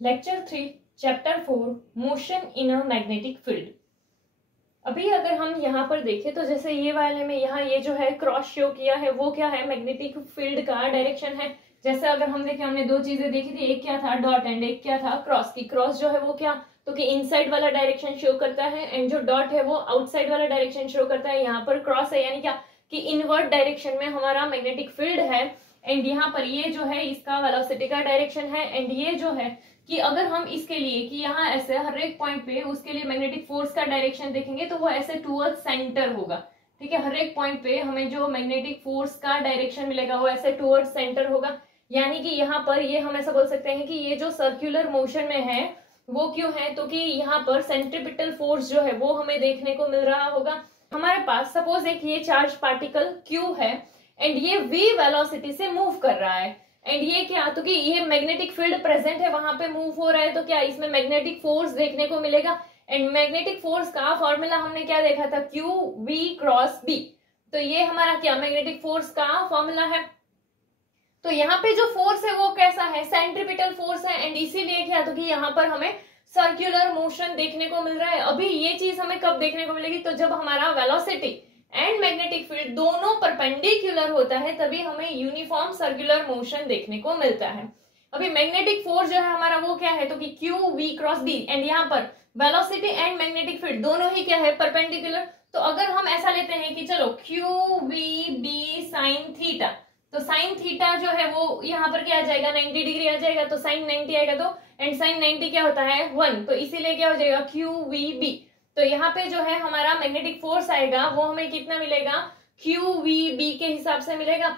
Lecture 3 chapter 4 motion in a magnetic field. अभी अगर हम यहाँ पर देखें तो जैसे ये वाले में यहाँ ये जो है क्रॉस शो किया है वो क्या है, मैग्नेटिक फील्ड का डायरेक्शन है। जैसे अगर हम देखें, हमने दो चीजें देखी थी, एक क्या था डॉट एंड एक क्या था क्रॉस। की क्रॉस जो है वो क्या, तो कि इनसाइड वाला डायरेक्शन शो करता है एंड जो डॉट है वो आउटसाइड वाला डायरेक्शन शो करता है। यहाँ पर क्रॉस है यानी क्या कि इनवर्ट डायरेक्शन में हमारा मैग्नेटिक फील्ड है एंड यहाँ पर ये जो है इसका वेलोसिटी का डायरेक्शन है एंड ये जो है कि अगर हम इसके लिए कि यहाँ ऐसे हर एक पॉइंट पे उसके लिए मैग्नेटिक फोर्स का डायरेक्शन देखेंगे तो वो ऐसे टूवर्ड सेंटर होगा। ठीक है, हर एक पॉइंट पे हमें जो मैग्नेटिक फोर्स का डायरेक्शन मिलेगा वो ऐसे टूवर्ड सेंटर होगा। यानी कि यहाँ पर ये हम ऐसा बोल सकते हैं कि ये जो सर्कुलर मोशन में है वो क्यों है, तो कि यहाँ पर सेंट्रीपिटल फोर्स जो है वो हमें देखने को मिल रहा होगा। हमारे पास सपोज एक ये चार्ज पार्टिकल Q है एंड ये v वेलोसिटी से मूव कर रहा है एंड ये क्या, तो कि ये मैग्नेटिक फील्ड प्रेजेंट है वहां पे मूव हो रहा है, तो क्या इसमें मैग्नेटिक फोर्स देखने को मिलेगा। एंड मैग्नेटिक फोर्स का फॉर्मूला हमने क्या देखा था, Q V क्रॉस B। तो ये हमारा क्या मैग्नेटिक फोर्स का फॉर्मूला है। तो यहाँ पे जो फोर्स है वो कैसा है, सेंट्रीपिटल फोर्स है एंड इसीलिए क्या, तो कि यहाँ पर हमें सर्कुलर मोशन देखने को मिल रहा है। अभी ये चीज हमें कब देखने को मिलेगी, तो जब हमारा वेलोसिटी एंड मैग्नेटिक फील्ड दोनों परपेंडिकुलर होता है तभी हमें यूनिफॉर्म सर्कुलर मोशन देखने को मिलता है। अभी मैग्नेटिक फोर्स जो है हमारा वो क्या है, तो कि Q V cross B and यहाँ पर वेलोसिटी एंड मैग्नेटिक फील्ड दोनों ही क्या है परपेंडिकुलर। तो अगर हम ऐसा लेते हैं कि चलो Q V B sine theta, तो साइन थीटा जो है वो यहाँ पर क्या आ जाएगा 90 डिग्री आ जाएगा, तो साइन 90 आएगा तो एंड साइन 90 क्या होता है 1, तो इसीलिए क्या हो जाएगा Q V B। तो यहाँ पे जो है हमारा मैग्नेटिक फोर्स आएगा वो हमें कितना मिलेगा, Q V B के हिसाब से मिलेगा।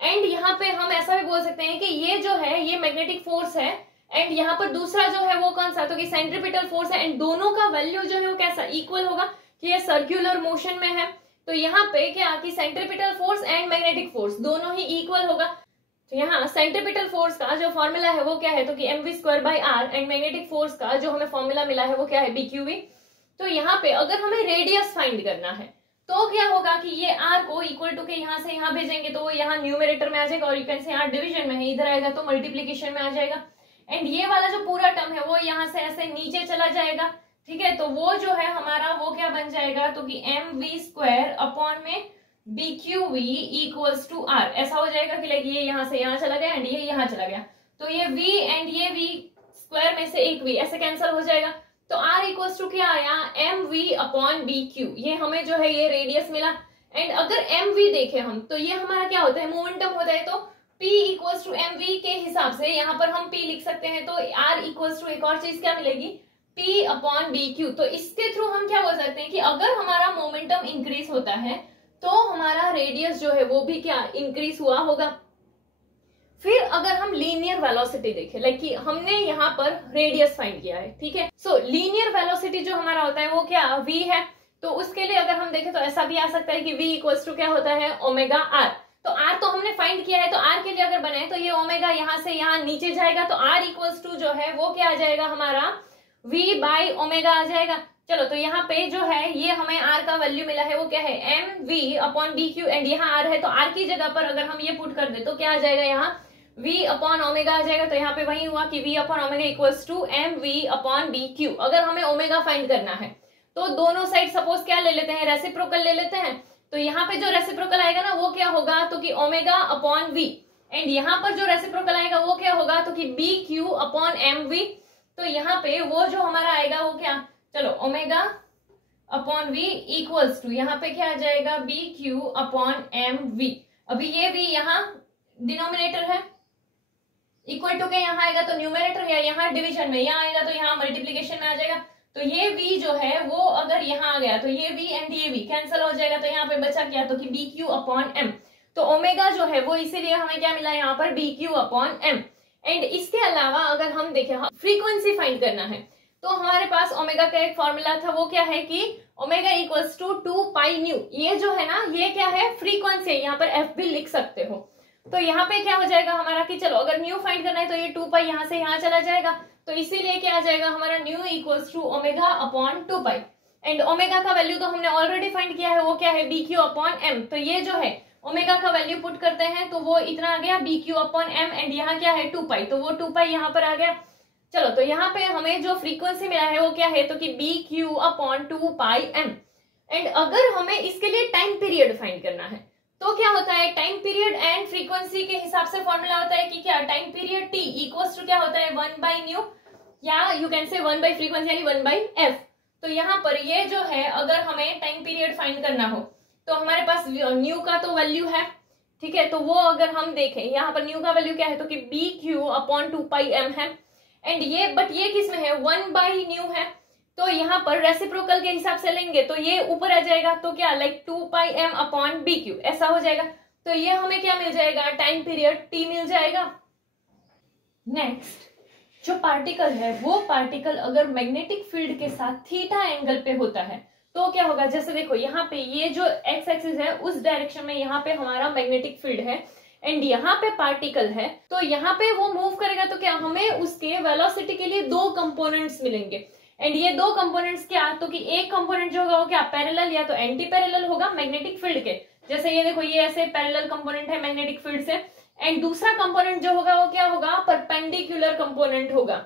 एंड यहाँ पे हम ऐसा भी बोल सकते हैं कि ये जो है ये मैग्नेटिक फोर्स है एंड यहाँ पर दूसरा जो है वो कौन सा, तो कि सेंट्रीपिटल फोर्स है एंड दोनों का वैल्यू जो है वो कैसा इक्वल होगा कि ये सर्कुलर मोशन में है। तो यहाँ पे क्या कि centripetal force and magnetic force दोनों ही इक्वल होगा। तो यहाँ सेंट्रीपिटल फोर्स का जो फॉर्मूला है वो क्या है, तो कि mv²/r एंड मैग्नेटिक फोर्स का जो हमें फॉर्मूला मिला है वो क्या है bqv। तो यहाँ पे अगर हमें रेडियस फाइंड करना है तो क्या होगा कि ये r को इक्वल टू के यहाँ से यहाँ भेजेंगे तो वो यहाँ न्यूमरेटर में आ जाएगा और यू कैन से यहाँ डिवीजन में है, इधर आएगा तो मल्टीप्लीकेशन में आ जाएगा एंड ये वाला जो पूरा टर्म है वो यहाँ से ऐसे नीचे चला जाएगा। ठीक है, तो वो जो है हमारा वो क्या बन जाएगा, तो कि mv² अपॉन में bqv इक्वल्स टू r ऐसा हो जाएगा कि लाइक ये यहाँ से यहाँ चला गया एंड ये यहाँ चला गया तो ये v एंड ये v² में से एक v ऐसे कैंसिल हो जाएगा। तो r इक्वल्स टू क्या आया mv अपॉन bq, ये हमें जो है ये रेडियस मिला। एंड अगर mv देखें हम तो ये हमारा क्या होता है मोमेंटम होता है, तो p इक्वल्स टू mv के हिसाब से यहाँ पर हम p लिख सकते हैं। तो r इक्वल्स टू एक और चीज क्या मिलेगी p अपॉन bq। तो इसके थ्रू हम क्या बोल सकते हैं कि अगर हमारा मोमेंटम इंक्रीज होता है तो हमारा रेडियस जो है वो भी क्या इंक्रीज हुआ होगा। फिर अगर हम लीनियर वेलोसिटी देखें, लाइक कि हमने यहाँ पर रेडियस फाइंड किया है, ठीक है, सो लीनियर वेलोसिटी जो हमारा होता है वो क्या v है। तो उसके लिए अगर हम देखें तो ऐसा भी आ सकता है कि v इक्वल्स टू क्या होता है ओमेगा r। तो r तो हमने फाइंड किया है, तो r के लिए अगर बनाए तो ये ओमेगा यहाँ से यहाँ नीचे जाएगा तो r इक्वल्स टू जो है वो क्या आ जाएगा हमारा v बाई ओमेगा आ जाएगा। चलो तो यहाँ पे जो है ये हमें r का वैल्यू मिला है वो क्या है mv अपॉन bq एंड यहाँ r है तो r की जगह पर अगर हम ये पुट कर दे तो क्या आ जाएगा यहाँ v अपॉन ओमेगा आ जाएगा। तो यहाँ पे वही हुआ कि v upon omega equals to mv upon bq। अगर हमें ओमेगा फाइंड करना है तो दोनों साइड सपोज क्या ले लेते हैं रेसिप्रोकल ले लेते हैं। तो यहाँ पे जो रेसिप्रोकल आएगा ना वो क्या होगा, तो कि ओमेगा अपॉन v एंड यहाँ पर जो रेसिप्रोकल आएगा वो क्या होगा, तो कि bq अपॉन mv। तो यहाँ पे वो जो हमारा आएगा वो क्या, चलो omega upon v equals to यहाँ पे क्या आ जाएगा bq अपॉन mv। अभी ये v यहाँ डिनोमिनेटर है इक्वल टू के यहाँ आएगा तो न्यूमरेटर या यहाँ डिवीजन में, यहाँ आएगा तो यहाँ मल्टीप्लीकेशन में आ जाएगा। तो ये v जो है वो अगर यहाँ आ गया तो ये v एंड ये v कैंसिल हो जाएगा तो यहाँ पे बचा क्या, तो कि bq अपॉन m। तो ओमेगा जो है वो इसीलिए हमें क्या मिला यहाँ पर bq अपॉन m। एंड इसके अलावा अगर हम देखें फ्रीक्वेंसी फाइंड करना है तो हमारे पास ओमेगा का एक फॉर्मूला था वो क्या है कि omega equals to 2 pi nu. ये जो है ना ये क्या है फ्रीक्वेंसी है, यहाँ पर f भी लिख सकते हो। तो यहाँ पे क्या हो जाएगा हमारा कि चलो अगर न्यू फाइंड करना है तो ये 2 पाई यहाँ से यहाँ चला जाएगा तो इसीलिए क्या आ जाएगा हमारा nu equals to omega upon 2 pi and omega का वैल्यू तो हमने ऑलरेडी फाइंड किया है वो क्या है bq अपॉन m। तो ये जो है ओमेगा का वैल्यू पुट करते हैं तो वो इतना आ गया bq अपॉन m एंड यहाँ क्या है 2 पाई, तो वो 2 पाई यहाँ पर आ गया। चलो तो यहाँ पे हमें जो फ्रीक्वेंसी मिला है वो क्या है, तो कि BQ/2πm। एंड अगर हमें इसके लिए टाइम पीरियड फाइंड करना है तो क्या होता है, टाइम पीरियड एंड फ्रीक्वेंसी के हिसाब से फॉर्मूला होता है कि क्या, time period T equals to क्या होता है 1/ν, या यू कैन से 1 फ्रीक्वेंसी यानी 1/f। तो यहाँ पर ये जो है अगर हमें टाइम पीरियड फाइंड करना हो तो हमारे पास न्यू का तो वैल्यू है, ठीक है, तो वो अगर हम देखें यहाँ पर न्यू का वैल्यू क्या है, तो कि BQ/2πm है। एंड ये बट ये किस में है, 1/ν है, तो यहाँ पर रेसिप्रोकल के हिसाब से लेंगे तो ये ऊपर आ जाएगा, तो क्या लाइक 2πm/BQ ऐसा हो जाएगा। तो ये हमें क्या मिल जाएगा, टाइम पीरियड T मिल जाएगा। नेक्स्ट जो पार्टिकल है वो पार्टिकल अगर मैग्नेटिक फील्ड के साथ थीटा एंगल पे होता है तो क्या होगा, जैसे देखो यहाँ पे ये जो एक्स एक्सिस है उस डायरेक्शन में यहाँ पे हमारा मैग्नेटिक फील्ड है एंड यहाँ पे पार्टिकल है, तो यहाँ पे वो मूव करेगा तो क्या हमें उसके वेलोसिटी के लिए दो कंपोनेंट्स मिलेंगे। एंड ये दो कंपोनेंट्स क्या, तो कि एक कंपोनेंट जो होगा वो क्या पैरेलल या तो एंटी पैरेलल होगा मैग्नेटिक फील्ड के, जैसे ये देखो ये ऐसे पैरेलल कंपोनेंट है मैग्नेटिक फील्ड से। एंड दूसरा कंपोनेंट जो होगा वो क्या होगा, परपेंडिकुलर कंपोनेंट होगा।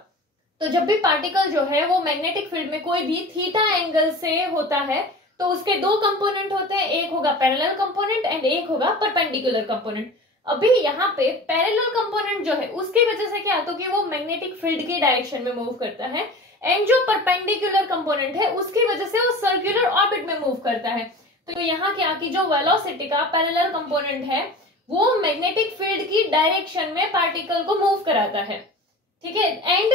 तो जब भी पार्टिकल जो है वो मैग्नेटिक फील्ड में कोई भी थीटा एंगल से होता है तो उसके दो कंपोनेंट होते हैं, एक होगा पैरेलल कंपोनेंट एंड एक होगा परपेंडिकुलर कंपोनेंट। अभी यहाँ पे पैरेलल कंपोनेंट जो है उसकी वजह से क्या, तो कि वो मैग्नेटिक फील्ड की डायरेक्शन में मूव करता है एंड जो परपेंडिकुलर कंपोनेंट है उसकी वजह से वो सर्कुलर ऑर्बिट में मूव करता है। तो यहाँ क्या कि जो वेलोसिटी का पैरेलल कंपोनेंट है वो मैग्नेटिक फील्ड की डायरेक्शन में पार्टिकल को मूव कराता है, ठीक है। एंड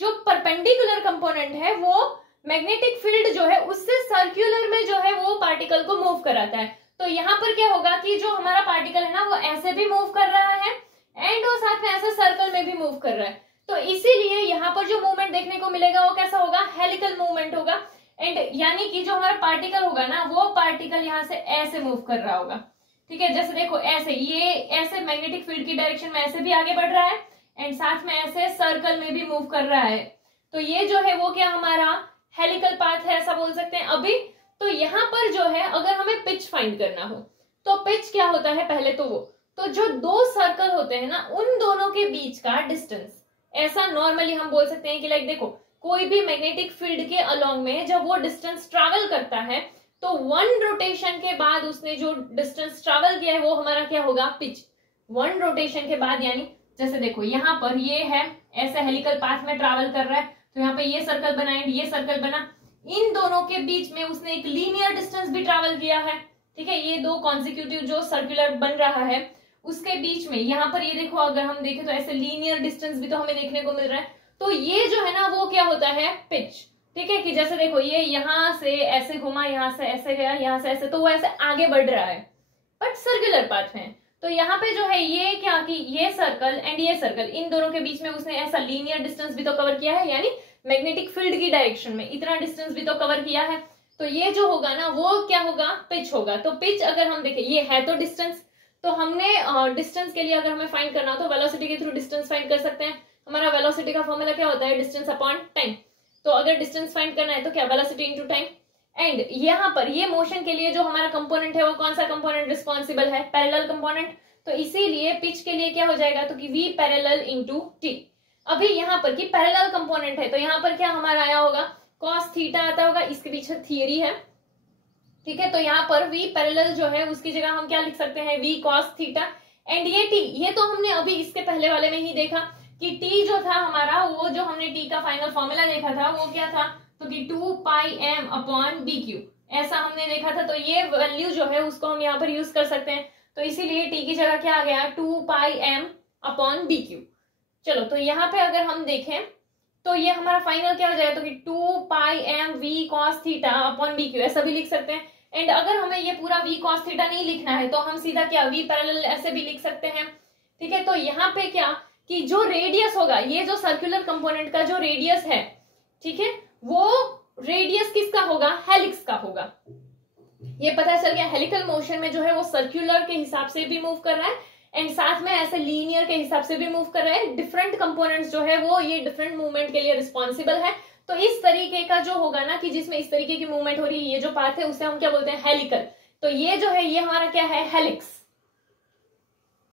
जो परपेंडिकुलर कंपोनेंट है वो मैग्नेटिक फील्ड जो है उससे सर्कुलर में जो है वो पार्टिकल को मूव कराता है। तो यहाँ पर क्या होगा कि जो हमारा पार्टिकल है ना वो ऐसे भी मूव कर रहा है एंड वो साथ में ऐसे सर्कल में भी मूव कर रहा है। तो इसीलिए यहाँ पर जो मूवमेंट देखने को मिलेगा वो कैसा होगा, हेलिकल मूवमेंट होगा। एंड यानी कि जो हमारा पार्टिकल होगा ना वो पार्टिकल यहाँ से ऐसे मूव कर रहा होगा, ठीक है। जैसे देखो ऐसे ये ऐसे मैग्नेटिक फील्ड की डायरेक्शन में ऐसे भी आगे बढ़ रहा है एंड साथ में ऐसे सर्कल में भी मूव कर रहा है। तो ये जो है वो क्या हमारा हेलिकल पाथ है ऐसा बोल सकते हैं। अभी तो यहाँ पर जो है अगर हमें पिच फाइंड करना हो तो पिच क्या होता है, पहले तो वो तो जो दो सर्कल होते हैं ना उन दोनों के बीच का डिस्टेंस, ऐसा नॉर्मली हम बोल सकते हैं कि लाइक देखो कोई भी मैग्नेटिक फील्ड के अलोंग में जब वो डिस्टेंस ट्रैवल करता है तो 1 रोटेशन के बाद उसने जो डिस्टेंस ट्रैवल किया है वो हमारा क्या होगा, पिच। 1 रोटेशन के बाद यानी जैसे देखो यहाँ पर ये है ऐसे हेलिकल पाथ में ट्रैवल कर रहा है तो यहाँ पे ये सर्कल बना एंड ये सर्कल बना, इन दोनों के बीच में उसने एक लीनियर डिस्टेंस भी ट्रैवल किया है, ठीक है। ये दो कॉन्सिक्यूटिव जो सर्कुलर बन रहा है उसके बीच में यहाँ पर ये देखो अगर हम देखें तो ऐसे लीनियर डिस्टेंस भी तो हमें देखने को मिल रहा है। तो ये जो है ना वो क्या होता है, पिच, ठीक है। कि जैसे देखो ये यहाँ से ऐसे घुमा, यहाँ से ऐसे गया, यहाँ से ऐसे, तो वो ऐसे आगे बढ़ रहा है बट सर्कुलर पाथ में। तो यहाँ पे जो है ये क्या कि ये सर्कल एंड ये सर्कल इन दोनों के बीच में उसने ऐसा लीनियर डिस्टेंस भी तो कवर किया है, यानी मैग्नेटिक फील्ड की डायरेक्शन में इतना डिस्टेंस भी तो कवर किया है। तो ये जो होगा ना वो क्या होगा, पिच होगा। तो पिच अगर हम देखें ये है तो डिस्टेंस, तो हमने डिस्टेंस के लिए अगर हमें फाइंड करना हो तो वेलोसिटी के थ्रू डिस्टेंस फाइंड कर सकते हैं। हमारा वेलोसिटी का फॉर्मूला क्या होता है, डिस्टेंस अपॉन टाइम। तो अगर डिस्टेंस फाइंड करना है तो क्या, वेलोसिटी इनटू टाइम। एंड यहाँ पर ये मोशन के लिए जो हमारा कंपोनेंट है वो कौन सा कंपोनेंट रिस्पॉन्सिबल है, पैरेलल कंपोनेंट। तो इसीलिए पिच के लिए क्या हो जाएगा, तो कि v पैरेलल इंटू टी। अभी यहाँ पर कि पैरेलल कंपोनेंट है तो यहाँ पर क्या हमारा आया होगा, कॉस थीटा आता होगा, इसके पीछे थियरी है, ठीक है। तो यहाँ पर v पैरेलल जो है उसकी जगह हम क्या लिख सकते हैं, v कॉस थीटा। एंड ये t, ये तो हमने अभी इसके पहले वाले में ही देखा कि t जो था हमारा, वो जो हमने t का फाइनल फॉर्मूला देखा था वो क्या था, तो कि 2πm/bq ऐसा हमने देखा था। तो ये वैल्यू जो है उसको हम यहाँ पर यूज कर सकते हैं। तो इसीलिए t की जगह क्या आ गया, 2πm/bq। चलो तो यहाँ पे अगर हम देखें तो ये हमारा फाइनल क्या हो जाएगा, तो कि 2πm/v cos θ/bq ऐसा भी लिख सकते हैं। एंड अगर हमें ये पूरा v cos θ नहीं लिखना है तो हम सीधा क्या, v पैरेलल ऐसे भी लिख सकते हैं, ठीक है। तो यहाँ पे क्या कि जो रेडियस होगा, ये जो सर्कुलर कंपोनेंट का जो रेडियस है, ठीक है, वो रेडियस किसका होगा, हेलिक्स का होगा। ये पता चल गया, हेलिकल मोशन में जो है वो सर्कुलर के हिसाब से भी मूव कर रहा है एंड साथ में ऐसे लीनियर के हिसाब से भी मूव कर रहा है। डिफरेंट कंपोनेंट्स जो है वो ये डिफरेंट मूवमेंट के लिए रिस्पॉन्सिबल है। तो इस तरीके का जो होगा ना कि जिसमें इस तरीके की मूवमेंट हो रही है, ये जो पाथ है उसे हम क्या बोलते हैं, हेलिकल। तो ये जो है ये हमारा क्या है, हेलिक्स।